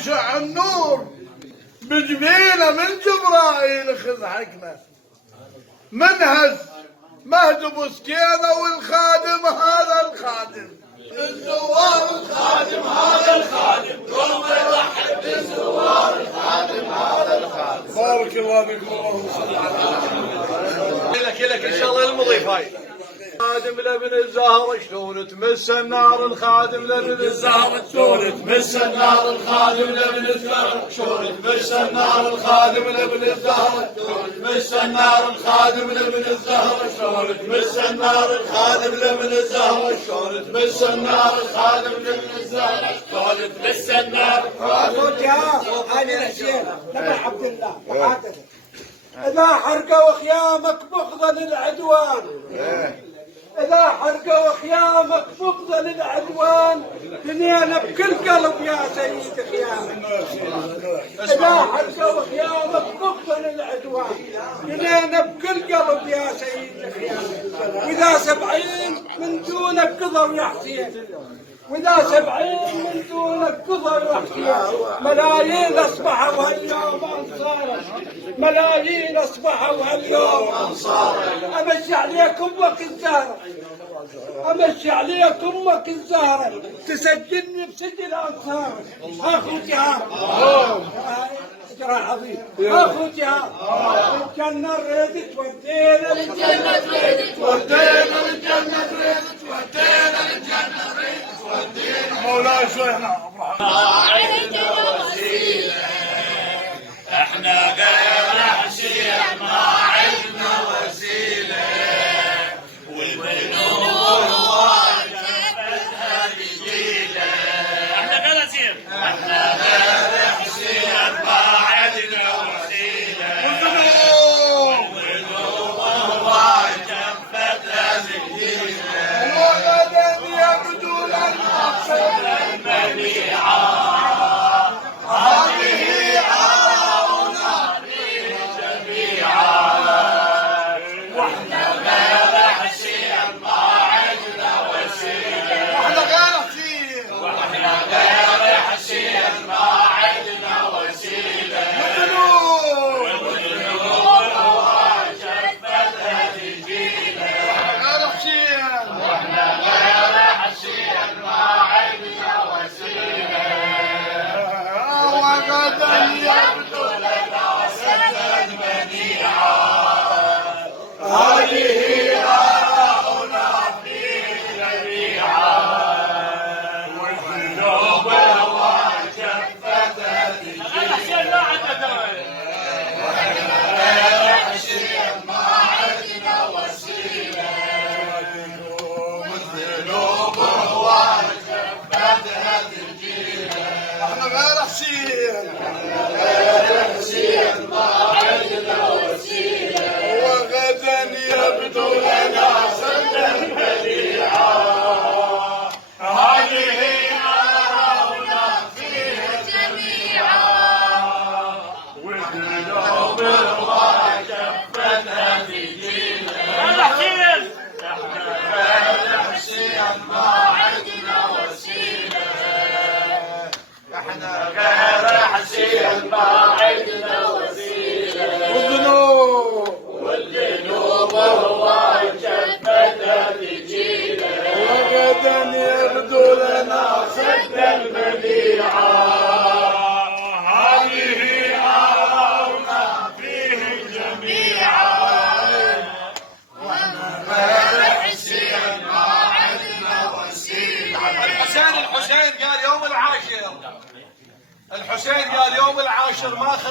يشع النور بجبينه من جبرائيل خذ حقنا منهز مهد بسكينه والخادم هذا الخادم الزوار الخادم هذا الخادم يوم يوحد الزوار الخادم هذا الخادم. بارك الله فيكم اللهم صل على لك ان شاء الله المضيف هاي. خادم لابن الزهر شلون تمس النار الخادم لابن الزهر شلون تمس النار الخادم لابن الزهر شلون تمس النار الخادم لابن الزهر شلون تمس النار الخادم لابن الزهر شلون تمس النار الخادم لابن الزهر شلون تمس النار الخادم لابن الزهر شلون تمس النار. انا الشيخ نبي عبد الله وحدث اذا حرقوا خيامك بغضا للعدوان إذا حرقوا خيامك بغضا للعدوان دنيانا بكل قلب يا سيد خيامك. إذا حرقوا خيامك بغضا للعدوان دنيانا بكل قلب يا سيد خيامك. وإذا 70 من دونك قضوا يا حسين وإذا 70 من دونك قضوا يا حسين. ملايين أصبحوا هاليوم أنصارك ملايين أصبحوا هاليوم أنصارك. أمشي عليك أمك الزهرة أمشي عليك أمك الزهرة تسجلني بسجل أنصارك. أخو جهاد اجرى عظيم أخو جهاد الجنة ريدت ودينا للجنة ريدت ودينا للجنة ريدت ودينا للجنة ريدت ودينا مولاي شوينا عندنا وسيلة احنا غير حسين ما عندنا وسيلة والبنور واجبتها ثقيلة احنا غير حسين احنا غير حسين ما عندنا وسيلة والبنور واجبتها ثقيلة وغدا يبدو لنا المنيعة والجنوب هو جبتها ثقيلة وغدا يبدو لنا سد المنيعة هذه آراؤنا فيه جميعا وانا غير حسين ما عندنا وسيلة. الحسين قال يوم العاشر الحسين قال يوم العاشر ما خرج